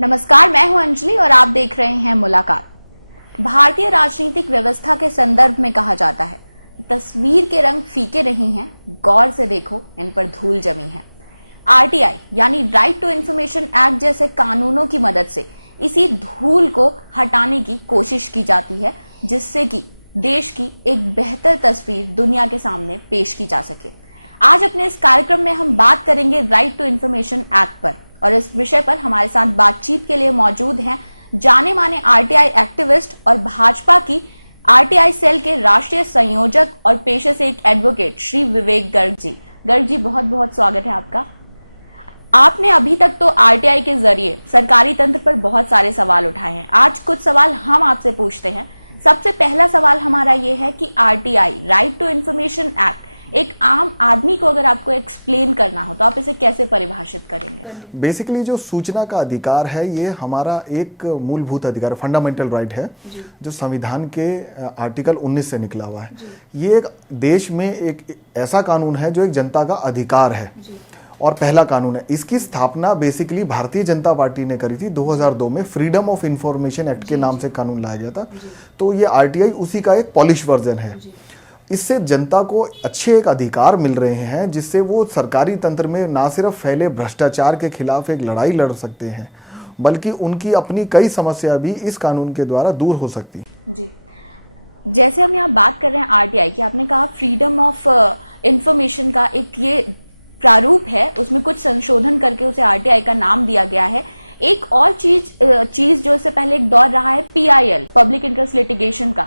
नमस्कार, मैं हूं अंजलि और आप देख रहे हैं मुलाकात। भारतीय राजनीतिक व्यवस्था के संदर्भ में कहा जाता है, तस्वीर के रंग फीके नहीं हैं, गौर से देखो इन पर धूल जमी है। आरटीआई यानी राइट टू इंफॉर्मेशन एक्ट जैसे कानूनों की मदद से इसी धूल को हटाने की कोशिश की जाती है, जिससे कि देश की एक बेहतर तस्वीर दुनिया के सामने पेश की जा सके। आज अपने इस कार्यक्रम में हम बात करेंगे राइट टू इंफॉर्मेशन एक्ट पर, और इस विषय पर हमारे साथ बातचीत के लिए मौजूद हैं जाने माने आरटीआई एक्टिविस्ट और भाजपा की आरटीआई सेल के राष्ट्रीय संयोजक और पेशे से एक एडवोकेट श्री विवेक गर्ग जी। गर्ग जी, बहुत बहुत स्वागत है आपका। आपने अभी तक तो आरटीआई के जरिए सरकारी तंत्र पर बहुत सारे सवाल उठाए हैं। आज कुछ सवाल हम आपसे पूछते हैं। सबसे पहला सवाल हमारा ये है कि RTI right to information act एक आम आदमी को अगर आपको एक्सप्लेन करना हो तो आप इसे कैसे परिभाषित करेंगे? बेसिकली जो सूचना का अधिकार है ये हमारा एक मूलभूत अधिकार, फंडामेंटल राइट है, जो संविधान के आर्टिकल 19 से निकला हुआ है। ये एक देश में एक ऐसा कानून है जो एक जनता का अधिकार है और पहला कानून है। इसकी स्थापना बेसिकली भारतीय जनता पार्टी ने करी थी 2002 में। फ्रीडम ऑफ इंफॉर्मेशन एक्ट के नाम से कानून लाया गया था। तो ये आरटीआई उसी का एक पॉलिश वर्जन है। इससे जनता को अच्छे एक अधिकार मिल रहे हैं, जिससे वो सरकारी तंत्र में ना सिर्फ फैले भ्रष्टाचार के खिलाफ एक लड़ाई लड़ सकते हैं, बल्कि उनकी अपनी कई समस्या भी इस कानून के द्वारा दूर हो सकती है। जी, जैसे हम यहाँ बात कर रहे हैं आरटीआई की, आपने कहा फ्रीडम ऑफ इंफॉर्मेशन का एक ये प्रारूप है, उसमें कुछ संशोधन करके उसे आरटीआई का नाम दिया गया है। एक और चीज जो इससे पहले एक दौर रहा है पीआईएल, पब्लिक इंटरेस्ट लिटिगेशन का,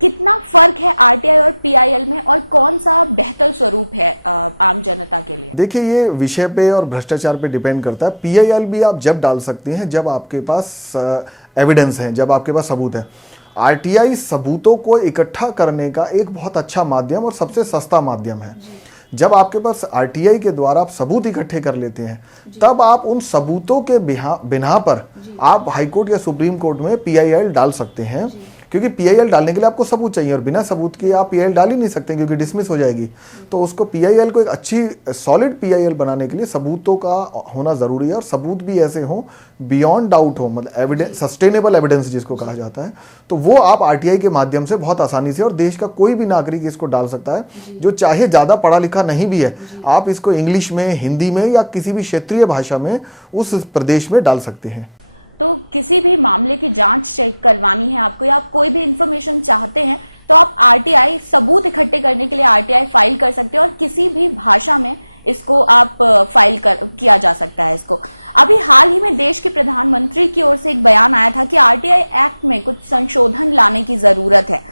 कितना फर्क है आरटीआई और पीआईएल में और कौन सा बेहतर स्वरूप है आम जनता के लिए? देखिए, ये विषय पे और भ्रष्टाचार पे डिपेंड करता है। पीआईएल भी आप जब डाल सकते हैं जब आपके पास एविडेंस है, जब आपके पास सबूत है। आरटीआई सबूतों को इकट्ठा करने का एक बहुत अच्छा माध्यम और सबसे सस्ता माध्यम है। जब आपके पास आरटीआई के द्वारा आप सबूत इकट्ठे कर लेते हैं, तब आप उन सबूतों के बिना पर आप हाईकोर्ट या सुप्रीम कोर्ट में पीआईएल डाल सकते हैं, क्योंकि पीआईएल डालने के लिए आपको सबूत चाहिए और बिना सबूत के आप पीआईएल डाल ही नहीं सकते, क्योंकि डिसमिस हो जाएगी। तो उसको पीआईएल को एक अच्छी सॉलिड पीआईएल बनाने के लिए सबूतों का होना जरूरी है, और सबूत भी ऐसे हो बियॉन्ड डाउट हो, मतलब एविडेंस, सस्टेनेबल एविडेंस जिसको कहा जाता है। तो वो आप आरटीआई के माध्यम से बहुत आसानी से, और देश का कोई भी नागरिक इसको डाल सकता है जो चाहे ज्यादा पढ़ा लिखा नहीं भी है। आप इसको इंग्लिश में, हिंदी में या किसी भी क्षेत्रीय भाषा में उस प्रदेश में डाल सकते हैं। तो किसी भी मामले की जांच चेक करवानी है आपको, या आप कोई भी इंफॉर्मेशन चाहते हैं, तो आप आरटीआई सबूत इकट्ठे करने के लिए आरटीआई फाइल कर सकते हैं, और किसी भी भाषा में इसको आप फाइल किया जा सकता है इसको। अभी हाल ही में देश के प्रधानमंत्री की ओर से एक बयान आया था कि आरटीआई एक्ट में कुछ संशोधन लाने की जरूरत है।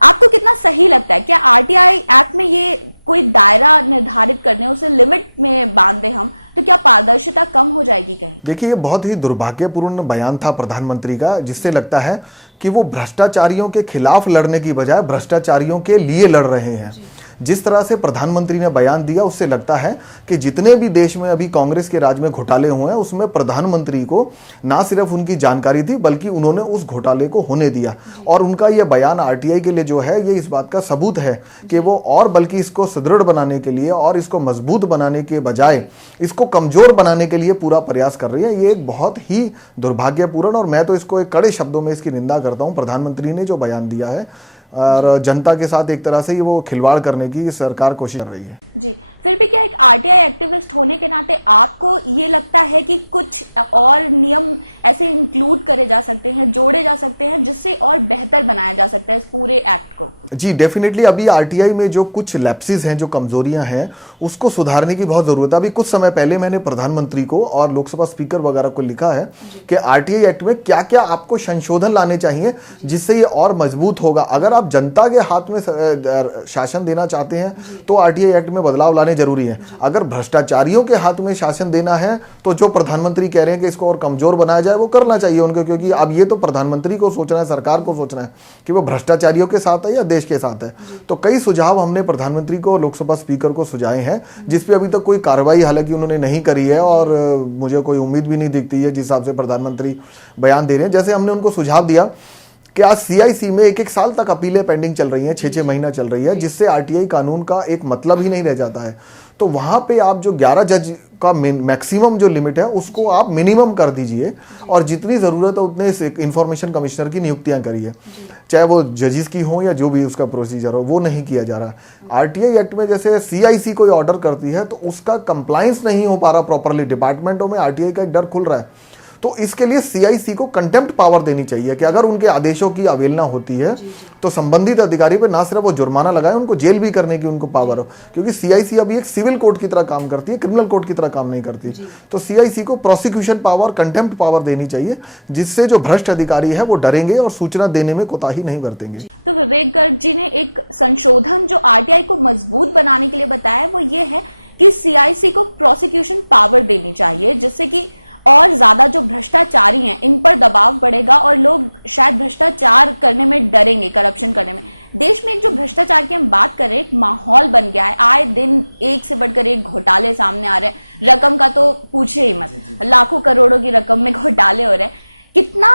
आपको कितना सही लगता है? क्या आरटीआई एक्ट में ये कोई दायरा निर्धारित करने, उसे लिमिट में बांध दे हम, तो क्या पारदर्शिता कम हो जाएगी कहीं? देखिए, ये बहुत ही दुर्भाग्यपूर्ण बयान था प्रधानमंत्री का, जिससे लगता है कि वो भ्रष्टाचारियों के खिलाफ लड़ने की बजाय भ्रष्टाचारियों के लिए लड़ रहे हैं। जिस तरह से प्रधानमंत्री ने बयान दिया, उससे लगता है कि जितने भी देश में अभी कांग्रेस के राज में घोटाले हुए हैं, उसमें प्रधानमंत्री को ना सिर्फ उनकी जानकारी थी, बल्कि उन्होंने उस घोटाले को होने दिया। और उनका यह बयान आरटीआई के लिए जो है, ये इस बात का सबूत है कि वो और बल्कि इसको सुदृढ़ बनाने के लिए और इसको मजबूत बनाने के बजाय इसको कमजोर बनाने के लिए पूरा प्रयास कर रही है। ये एक बहुत ही दुर्भाग्यपूर्ण, और मैं तो इसको एक कड़े शब्दों में इसकी निंदा करता हूं। प्रधानमंत्री ने जो बयान दिया है, और जनता के साथ एक तरह से वो खिलवाड़ करने की सरकार कोशिश कर रही है। जी, फिर भी क्या एक आरटीआई एक्टिविस्ट होने के नाते आपको ये लगता है कि कुछ और नियम ऐसे इंक्लूड करे जा सकते हैं, जोड़े जा सकते हैं, जिससे और बेहतर बनाया जा सकता है इस पूरे एक्ट को? जी, डेफिनेटली अभी आरटीआई में जो कुछ लैप्सेस हैं, जो कमजोरियां हैं, उसको सुधारने की बहुत जरूरत है। अभी कुछ समय पहले मैंने प्रधानमंत्री को और लोकसभा स्पीकर वगैरह को लिखा है कि आरटीआई एक्ट में क्या क्या आपको संशोधन लाने चाहिए, जिससे ये और मजबूत होगा। अगर आप जनता के हाथ में शासन देना चाहते हैं तो आरटीआई एक्ट में बदलाव लाने जरूरी है। अगर भ्रष्टाचारियों के हाथ में शासन देना है तो जो प्रधानमंत्री कह रहे हैं कि इसको और कमजोर बनाया जाए, वो करना चाहिए उनको, क्योंकि अब ये तो प्रधानमंत्री को सोचना है, सरकार को सोचना है कि वो भ्रष्टाचारियों के साथ है या देश के साथ है। तो कई सुझाव हमने प्रधानमंत्री को, लोकसभा स्पीकर को सुझाए हैं, जिसपे अभी तक कोई कार्रवाई हालांकि उन्होंने नहीं करी है, और मुझे कोई उम्मीद भी नहीं दिखती है जिस हिसाब से प्रधानमंत्री बयान दे रहे हैं। जैसे हमने उनको सुझाव दिया कि आज सीआईसी में एक साल तक अपीलें पेंडिंग चल रही हैं, 6 महीना चल रही है, जिससे आरटीआई कानून का एक मतलब ही नहीं रह जाता है। तो वहां पे आप जो 11 जज का मैक्सिमम जो लिमिट है उसको आप मिनिमम कर दीजिए और जितनी ज़रूरत है उतने इंफॉर्मेशन कमिश्नर की नियुक्तियां करिए, चाहे वो जजेस की हो या जो भी उसका प्रोसीजर हो, वो नहीं किया जा रहा। आरटीआई एक्ट में जैसे सीआईसी कोई ऑर्डर करती है तो उसका कंप्लायंस नहीं हो पा रहा प्रॉपरली, डिपार्टमेंटों में आरटीआई का एक डर खुल रहा है। तो इसके लिए सीआईसी को कंटेम्प्ट पावर देनी चाहिए कि अगर उनके आदेशों की अवहेलना होती है तो संबंधित अधिकारी पे ना सिर्फ वो जुर्माना लगाए, उनको जेल भी करने की उनको पावर हो, क्योंकि सीआईसी अभी एक सिविल कोर्ट की तरह काम करती है, क्रिमिनल कोर्ट की तरह काम नहीं करती। तो सीआईसी को प्रोसिक्यूशन पावर, कंटेम्प्ट पावर देनी चाहिए, जिससे जो भ्रष्ट अधिकारी है वो डरेंगे और सूचना देने में कोताही नहीं बरतेंगे। तो विवेक गर्ग जी ने एक संशोधन जो आरटीआई को मजबूत बनाने के लिए बताया वो ये है कि सीआईसी को प्रोसिक्यूशन पावर देनी चाहिए, जिससे कि और ज्यादा जो भ्रष्टाचारी हैं इन पर दबाव बढ़ेगा और लोग शायद भ्रष्टाचार करने में डरेंगे, करप्शन करने में। देश में एक जो भ्रष्टाचार की हम बात करें, एक माहौल बन गया है, आए दिन एक से बढ़कर एक घोटाले सामने आ रहे हैं, रकम का तो पूछे ही मत, लाखों करोड़ों की रकम में घोटाले हो रहे हैं। कितना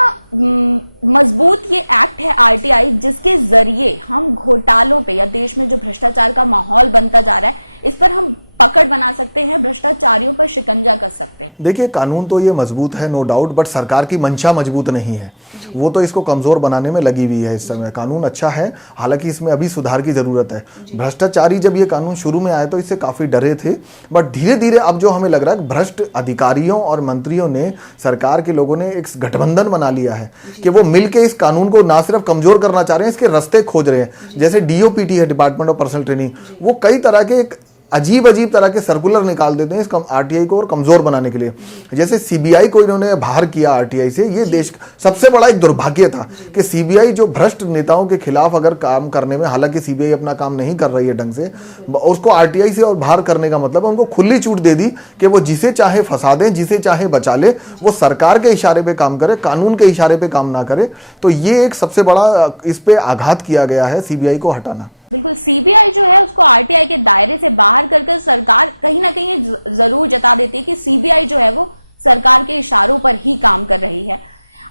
मजबूत ये एक्ट है आरटीआई, जिसके जरिए हम घोटालों पे या देश में जो भ्रष्टाचार का माहौल बनता जा रहा है इस पर हम पकड़ बना सकते हैं, भ्रष्टाचारियों पर शिकंजा कर सकते हैं। देखिए, कानून तो ये मजबूत है नो डाउट, बट सरकार की मंशा मजबूत नहीं है, वो तो इसको कमजोर बनाने में लगी हुई है इस समय। कानून अच्छा है, हालांकि इसमें अभी सुधार की जरूरत है। भ्रष्टाचारी जब ये कानून शुरू में आए तो इससे काफी डरे थे, बट धीरे धीरे अब जो हमें लग रहा है भ्रष्ट अधिकारियों और मंत्रियों ने, सरकार के लोगों ने एक गठबंधन बना लिया है कि वो मिलकर इस कानून को ना सिर्फ कमजोर करना चाह रहे हैं, इसके रास्ते खोज रहे हैं। जैसे डीओपीटी है, डिपार्टमेंट ऑफ पर्सनल ट्रेनिंग, वो कई तरह के अजीब अजीब तरह के सर्कुलर निकाल देते हैं इस आरटीआई को और कमजोर बनाने के लिए। जैसे सीबीआई को इन्होंने बाहर किया आरटीआई से, ये देश सबसे बड़ा एक दुर्भाग्य था कि सीबीआई जो भ्रष्ट नेताओं के खिलाफ अगर काम करने में, हालांकि सीबीआई अपना काम नहीं कर रही है ढंग से, उसको आरटीआई से और बाहर करने का मतलब उनको खुली छूट दे दी कि वो जिसे चाहे फंसा दे, जिसे चाहे बचा ले, वो सरकार के इशारे पे काम करे, कानून के इशारे पे काम ना करे। तो ये एक सबसे बड़ा इस पे आघात किया गया है सीबीआई को हटाना। बिल्कुल, सीबीआई जो है उसको आरटीआई के दायरे से बाहर कर सरकार कहीं ना कहीं जरूर जता देती है कि सीबीआई जो है वो सरकार के इशारों पर ही काम कर रही है।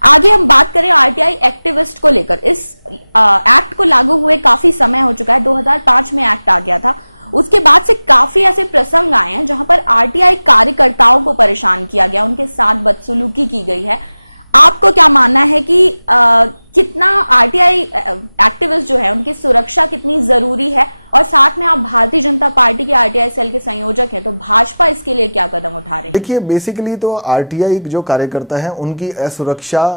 आगे हम बात करें आरटीआई एक्टिविस्ट को लेकर, इस एक्ट को लागू हुए काफी समय हो चुका है, 2005 में एक्ट आ गया था। उसके बाद से काफी ऐसे प्रसंग आए हैं जहां पर आरटीआई कार्यकर्ताओं को परेशान किया गया, उनके साथ बदसलूकी की गई है। आपको क्या मानना है कि कितना आरटीआई एक्टिविस्ट जो है उनकी सुरक्षा कितनी जरूरी है, और साथ में आप भारतीय जनता पार्टी के आरटीआई सेल के संयोजक हैं, तो भाजपा इसके लिए क्या कदम उठा रही है? देखिए, बेसिकली तो आरटीआई जो कार्यकर्ता है उनकी असुरक्षा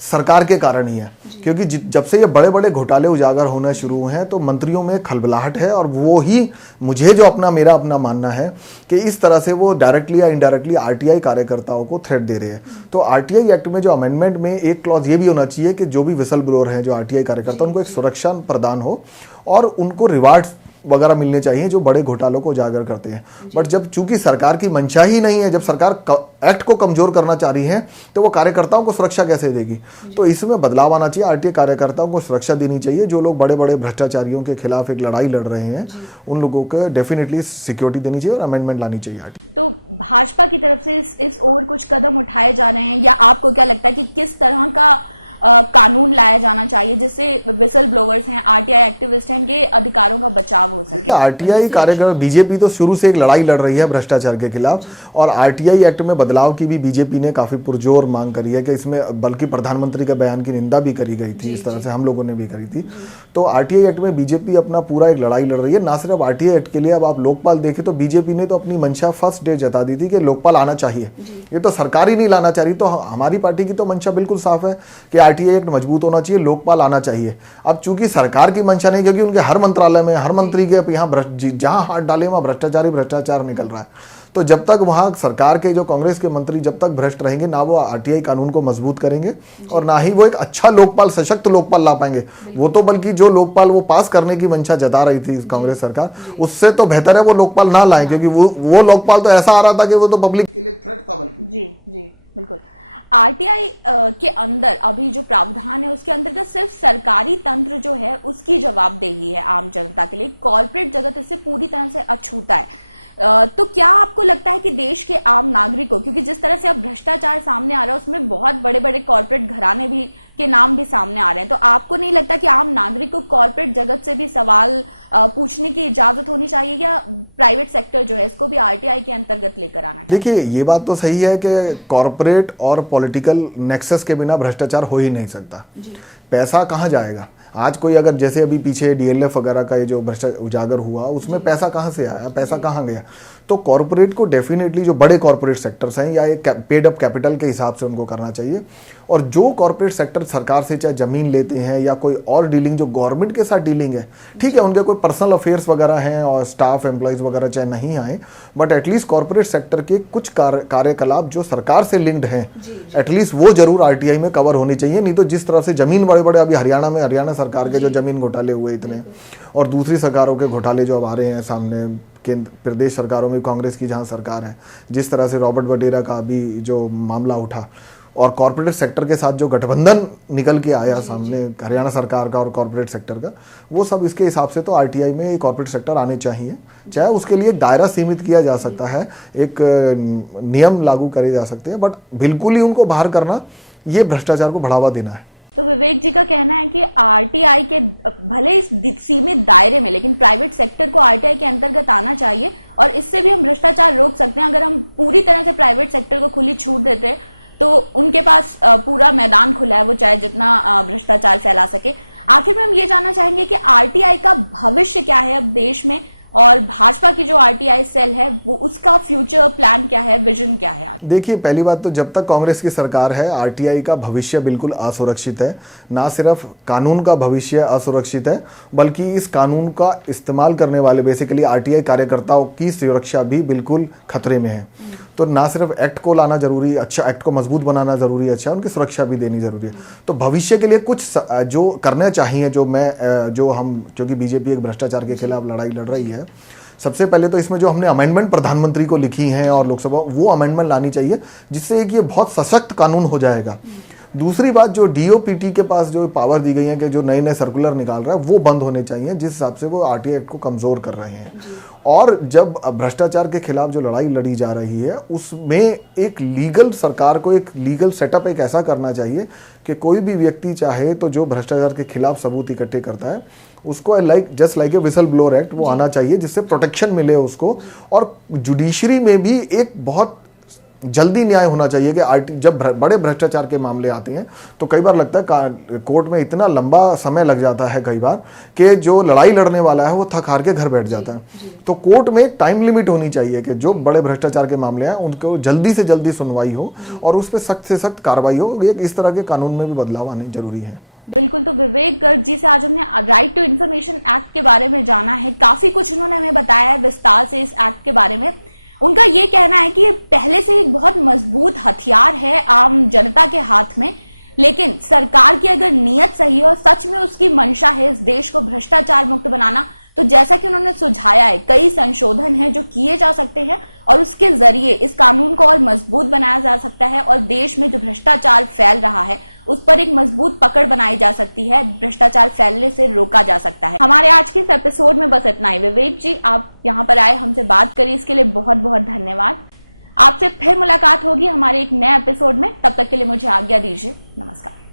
सरकार के कारण ही है, क्योंकि जब से ये बड़े बड़े घोटाले उजागर होना शुरू हुए हैं तो मंत्रियों में खलबलाहट है, और वो ही मुझे जो मेरा अपना मानना है कि इस तरह से वो डायरेक्टली या इनडायरेक्टली आरटीआई कार्यकर्ताओं को थ्रेट दे रहे हैं। तो आरटीआई एक्ट में जो अमेंडमेंट में एक क्लॉज ये भी होना चाहिए कि जो भी विसल ब्लोअर हैं, जो आरटीआई कार्यकर्ता, उनको एक सुरक्षा प्रदान हो और उनको रिवार्ड्स वगैरह मिलने चाहिए जो बड़े घोटालों को उजागर करते हैं। बट जब चूंकि सरकार की मंशा ही नहीं है, जब सरकार एक्ट को कमजोर करना चाह रही है, तो वो कार्यकर्ताओं को सुरक्षा कैसे देगी? तो इसमें बदलाव आना चाहिए, आरटीआई कार्यकर्ताओं को सुरक्षा देनी चाहिए। जो लोग बड़े बड़े भ्रष्टाचारियों के खिलाफ एक लड़ाई लड़ रहे हैं, उन लोगों को डेफिनेटली सिक्योरिटी देनी चाहिए और अमेंडमेंट लानी चाहिए आरटीआई। तो भाजपा की तरफ से इस ओर कुछ कदम उठाए जा रहे हैं, या आपको क्या लगता है कि किस तरह का कानून लाया जाना चाहिए जिससे विसल ब्लोवर्स हैं, आरटीआई एक्टिविस्ट हैं, इनके अधिकारों का बचाव हो सके? आरटीआई कार्यकर्ता, बीजेपी तो शुरू से एक लड़ाई लड़ रही है भ्रष्टाचार के खिलाफ, और आरटीआई एक्ट में बदलाव की भी बीजेपी ने काफी पुरजोर मांग करी है कि इसमें, बल्कि प्रधानमंत्री के बयान की निंदा भी करी गई थी, इस तरह से हम लोगों ने भी करी थी। तो आरटीआई एक्ट में बीजेपी अपना पूरा एक लड़ाई लड़ रही है। ना सिर्फ आरटीआई एक्ट के लिए, अब आप लोकपाल देखें तो बीजेपी ने तो अपनी मंशा फर्स्ट डे जता दी थी कि लोकपाल आना चाहिए। ये तो सरकार ही नहीं लाना चाह रही, तो हमारी पार्टी की तो मंशा बिल्कुल साफ है कि आरटीआई एक्ट मजबूत होना चाहिए, लोकपाल आना चाहिए। अब चूंकि सरकार की मंशा नहीं, क्योंकि उनके हर मंत्रालय में, हर मंत्री के यहाँ जहां हाथ डाले वहां भ्रष्टाचार निकल रहा है। तो जब तक वहां सरकार के जो कांग्रेस के मंत्री जब तक भ्रष्ट रहेंगे, ना वो आरटीआई कानून को मजबूत करेंगे और ना ही वो एक अच्छा लोकपाल, सशक्त लोकपाल ला पाएंगे। वो तो बल्कि जो लोकपाल वो पास करने की मंशा जता रही थी कांग्रेस सरकार, उससे तो बेहतर है वो लोकपाल ना लाएं, क्योंकि वो लोकपाल तो ऐसा आ रहा था कि वो तो पब्लिक के लिए थ्रेट था बल्कि। जी बिल्कुल। आरटीआई के अंदर अभी जो प्रावधान है उसके अंतर्गत सिर्फ सरकारी तंत्र जो है उसकी जवाबदेही है आम जनता के लिए, कॉर्पोरेट जगत इससे पूरी तरह से अछूता है। तो क्या आपको लगता है कि देश के आम नागरिकों, क्योंकि जिस तरह से अब भ्रष्टाचार सामने आ रहा है उसमें बहुत बड़े बड़े कॉर्पोरेट घराने भी के नाम भी सामने आ रहे हैं, तो आपको नहीं लगता कि आम नागरिक को कॉर्पोरेट जगत से भी सवाल पूछने की इजाजत होनी चाहिए, या प्राइवेट सेक्टर जो है इसको भी आरटीआई के अंतर्गत लेकर आना चाहिए? देखिए, ये बात तो सही है कि कॉर्पोरेट और पॉलिटिकल नेक्सस के बिना भ्रष्टाचार हो ही नहीं सकता। पैसा कहाँ जाएगा? आज कोई अगर जैसे अभी पीछे डीएलएफ वगैरह का ये जो भ्रष्टाचार उजागर हुआ, उसमें पैसा कहाँ से आया, पैसा कहाँ गया? तो कॉर्पोरेट को डेफिनेटली जो बड़े कॉर्पोरेट सेक्टर्स हैं या एक पेड अप कैपिटल के हिसाब से उनको करना चाहिए। और जो कॉर्पोरेट सेक्टर सरकार से चाहे ज़मीन लेते हैं या कोई और डीलिंग जो गवर्नमेंट के साथ डीलिंग है, ठीक है, उनके कोई पर्सनल अफेयर्स वगैरह हैं और स्टाफ एम्प्लॉयज़ वगैरह चाहे नहीं आए, बट एटलीस्ट कॉर्पोरेट सेक्टर के कुछ कार्यकलाप जो सरकार से लिंक्ड हैं, एटलीस्ट वो जरूर आरटीआई में कवर होनी चाहिए। नहीं तो जिस तरह से ज़मीन बड़े बड़े अभी हरियाणा सरकार के जो ज़मीन घोटाले हुए इतने, और दूसरी सरकारों के घोटाले जो अब आ रहे हैं सामने, केंद्र प्रदेश सरकारों में कांग्रेस की जहां सरकार है, जिस तरह से रॉबर्ट वडेरा का अभी जो मामला उठा और कॉर्पोरेट सेक्टर के साथ जो गठबंधन निकल के आया सामने हरियाणा सरकार का और कॉर्पोरेट सेक्टर का, वो सब इसके हिसाब से तो आरटीआई में कॉर्पोरेट सेक्टर आने चाहिए। चाहे उसके लिए दायरा सीमित किया जा सकता है, एक नियम लागू करे जा सकते हैं, बट बिल्कुल ही उनको बाहर करना ये भ्रष्टाचार को बढ़ावा देना है। तो विवेक जी का कहना है कि आरटीआई के भले इस सीमित दायरे में, लेकिन प्राइवेट सेक्टर को आरटीआई के अंतर्गत आना चाहिए, और इससे भी हम भ्रष्टाचार रोक सकते हैं। अगर हम पूरी तरह से प्राइवेट सेक्टर को खुली छूट देते हैं तो उनके पास पूरा मैदान खुला है, वो चाहे जितना भ्रष्टाचार फैला सके। आखिर में हम ये जानना चाहेंगे कि आरटीआई का भविष्य क्या है अब देश में, और भाजपा की जो आरटीआई सेल है वो उसका फ्यूचर प्लान क्या है, विजन क्या है? देखिए, पहली बात तो जब तक कांग्रेस की सरकार है आरटीआई का भविष्य बिल्कुल असुरक्षित है। ना सिर्फ कानून का भविष्य असुरक्षित है, बल्कि इस कानून का इस्तेमाल करने वाले बेसिकली आरटीआई कार्यकर्ताओं की सुरक्षा भी बिल्कुल खतरे में है। तो ना सिर्फ एक्ट को लाना जरूरी, अच्छा एक्ट को मजबूत बनाना जरूरी, अच्छा उनकी सुरक्षा भी देनी जरूरी है। तो भविष्य के लिए कुछ जो करना चाहिए, जो हम क्योंकि बीजेपी एक भ्रष्टाचार के खिलाफ लड़ाई लड़ रही है, सबसे पहले तो इसमें जो हमने अमेंडमेंट प्रधानमंत्री को लिखी हैं और लोकसभा, वो अमेंडमेंट लानी चाहिए जिससे एक ये बहुत सशक्त कानून हो जाएगा। दूसरी बात, जो डीओपीटी के पास जो पावर दी गई है कि जो नए नए सर्कुलर निकाल रहा है, वो बंद होने चाहिए, जिस हिसाब से वो आरटीआई एक्ट को कमजोर कर रहे हैं। और जब भ्रष्टाचार के खिलाफ जो लड़ाई लड़ी जा रही है, उसमें एक लीगल, सरकार को एक लीगल सेटअप एक ऐसा करना चाहिए कि कोई भी व्यक्ति चाहे तो जो भ्रष्टाचार के खिलाफ सबूत इकट्ठे करता है, उसको just like a whistle blower act वो आना चाहिए, जिससे प्रोटेक्शन मिले उसको। और जुडिशरी में भी एक बहुत जल्दी न्याय होना चाहिए कि जब बड़े भ्रष्टाचार के मामले आते हैं तो कई बार लगता है कोर्ट में इतना लंबा समय लग जाता है कई बार कि जो लड़ाई लड़ने वाला है वो थक हार के घर बैठ जाता है। तो कोर्ट में एक टाइम लिमिट होनी चाहिए कि जो बड़े भ्रष्टाचार के मामले हैं उनको जल्दी से जल्दी सुनवाई हो और उस पर सख्त से सख्त कार्रवाई हो। इस तरह के कानून में भी बदलाव आने जरूरी है। बिल्कुल। तो विवेक गर्ग जी से आज हमने राइट टू इन्फॉर्मेशन एक्ट के बारे में जाना है। काफी कुछ उन्होंने हमें बताया है विस्तार से इस एक्ट के बारे में। उनका ये कहना है कि ये पहले से एक बहुत मजबूत हथियार है आम जनता के हाथ में, लेकिन सरकार की अगर नीयत सही है और सच में उसकी मंशा है इस देश को भ्रष्टाचार मुक्त बनाना, तो जैसा कि उन्होंने सुझाया है कई संशोधन हैं जो किए जा सकते हैं और उसके जरिए इस कानून को और मजबूत बनाया जा सकता है और देश में जो भ्रष्टाचार फैल रहा है उस पर एक मजबूत पकड़ बनाई जा सकती है, भ्रष्टाचार फैलने से रोका जा सकता है। हमारे आज के इस एपिसोड में बस इतना ही। विवेक जी, आप यहाँ पर आए, हमसे बात करी, इसके लिए बहुत बहुत धन्यवाद। आपसे फिर मुलाकात होगी हमारे एक नए एपिसोड में। तब तक के लिए मुझे आज्ञा दीजिए। नमस्कार।